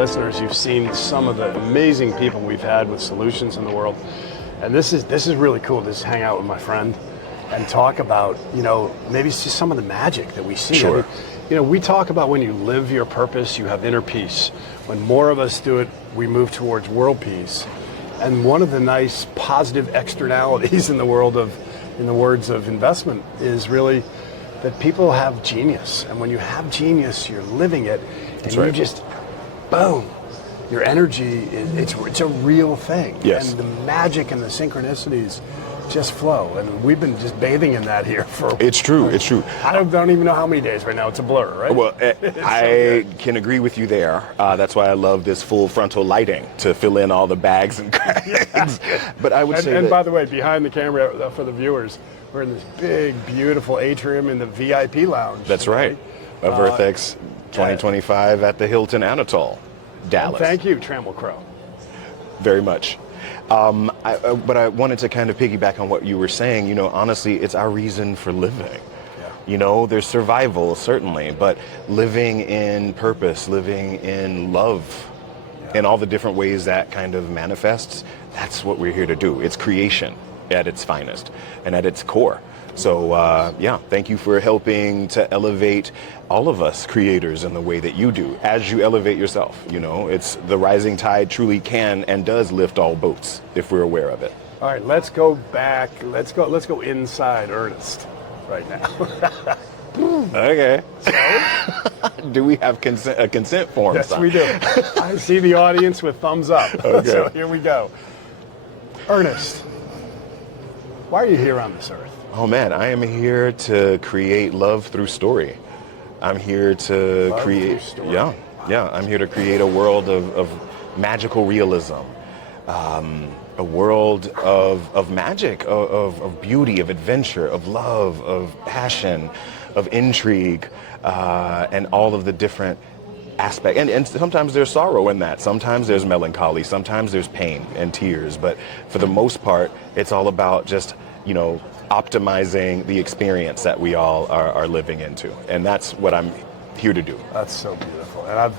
listeners, you've seen some of the amazing people we've had with solutions in the world. And this is really cool to just hang out with my friend and talk about, maybe it's just some of the magic that we see. Sure. I mean, we talk about when you live your purpose, you have inner peace. When more of us do it, we move towards world peace. And one of the nice positive externalities in the world of, in the words of investment, is really that people have genius. And when you have genius, you're living it, and That's right. you just, boom, your energy, it's a real thing. Yes. And the magic and the synchronicities just flow. And we've been just bathing in that here for... It's true, it's true. I don't even know how many days right now. It's a blur, right? Well, I can agree with you there. That's why I love this full frontal lighting to fill in all the bags and crags. But I would say and that, by the way, behind the camera, for the viewers, we're in this big, beautiful atrium in the VIP lounge. that's right, of EARTHx 2025 at the Hilton Anatole, Dallas. Thank you, Trammell Crow. Very much. But I wanted to kind of piggyback on what you were saying. Honestly, it's our reason for living. Yeah. There's survival, certainly, but living in purpose, living in love, in all the different ways that kind of manifests, that's what we're here to do. It's creation at its finest and at its core. So, thank you for helping to elevate all of us creators in the way that you do, as you elevate yourself. It's the rising tide truly can and does lift all boats if we're aware of it. All right, let's go back. Let's go inside Ernest right now. Okay. Do we have a consent form? Yes, we do. I see the audience with thumbs up. Okay. So here we go. Ernest, why are you here on this earth? Oh man, I am here to create love through story. I'm here to Love create, through story. yeah. I'm here to create a world of magical realism, a world of magic, of beauty, of adventure, of love, of passion, of intrigue, and all of the different aspects. And sometimes there's sorrow in that. Sometimes there's melancholy. Sometimes there's pain and tears. But for the most part, it's all about just, optimizing the experience that we all are living into. And that's what I'm here to do. That's so beautiful. And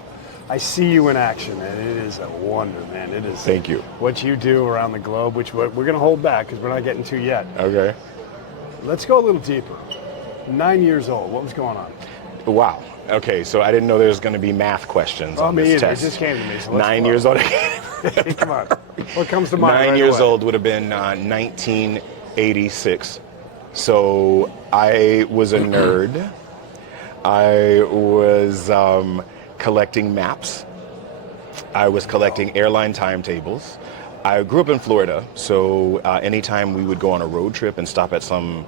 I see you in action, and it is a wonder, man. It is. Thank you. What you do around the globe, which we're going to hold back because we're not getting to yet. Okay. Let's go a little deeper. 9 years old. What was going on? Wow. Okay, so I didn't know there was going to be math questions on Me this either. test. It just came to me. So 9 years old. Come on. What comes to mind? 9 right years away? old would have been 1986. So I was a nerd. I was collecting maps. I was collecting airline timetables. I grew up in Florida, so anytime we would go on a road trip and stop at some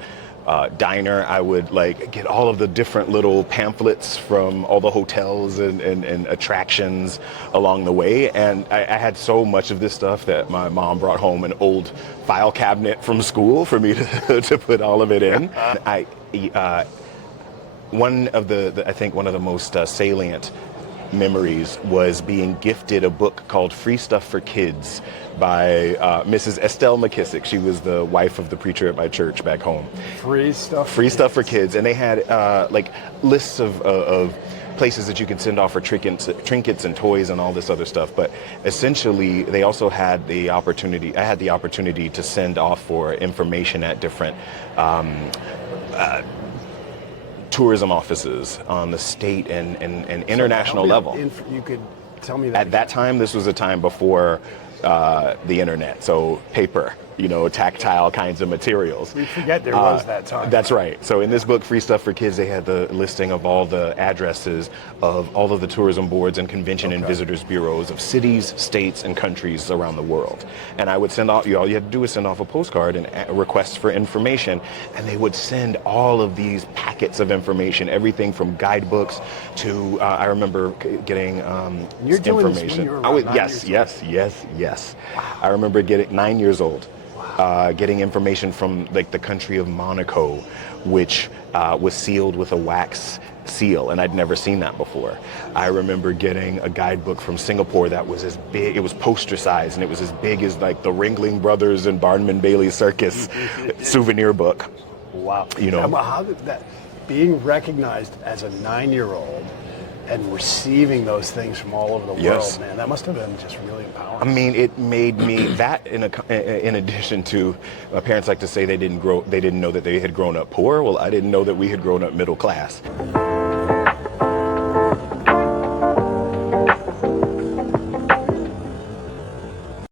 diner, I would get all of the different little pamphlets from all the hotels and attractions along the way. And I had so much of this stuff that my mom brought home an old file cabinet from school for me to put all of it in. I think one of the most salient memories was being gifted a book called Free Stuff for Kids by Mrs. Estelle McKissick. She was the wife of the preacher at my church back home. Free stuff for kids. And they had lists of places that you can send off for trinkets and toys and all this other stuff. But essentially, they also had the opportunity, I had the opportunity to send off for information at different tourism offices on the state and international level. You could tell me that. At that time, this was a time before the internet, so paper, tactile kinds of materials. We forget there was that time. That's right. So in this book, Free Stuff for Kids, they had the listing of all the addresses of all of the tourism boards and convention and visitors bureaus of cities, states, and countries around the world. And I would send off, all you had to do was send off a postcard and requests for information, and they would send all of these packets of information, everything from guidebooks to, I remember getting You're doing information. this when you were around 9 years old. Yes. Wow. I remember getting 9 years old. Getting information from the country of Monaco, which was sealed with a wax seal, and I'd never seen that before. I remember getting a guidebook from Singapore that was as big, it was poster size, and it was as big as the Ringling Brothers and Barnum Bailey Circus souvenir book. Wow. You know. How did that, being recognized as a 9-year-old and receiving those things from all over the Yes. world, man, that must have been just really I empowering. mean, it made me that in addition to my parents like to say they didn't know that they had grown up poor. Well, I didn't know that we had grown up middle class.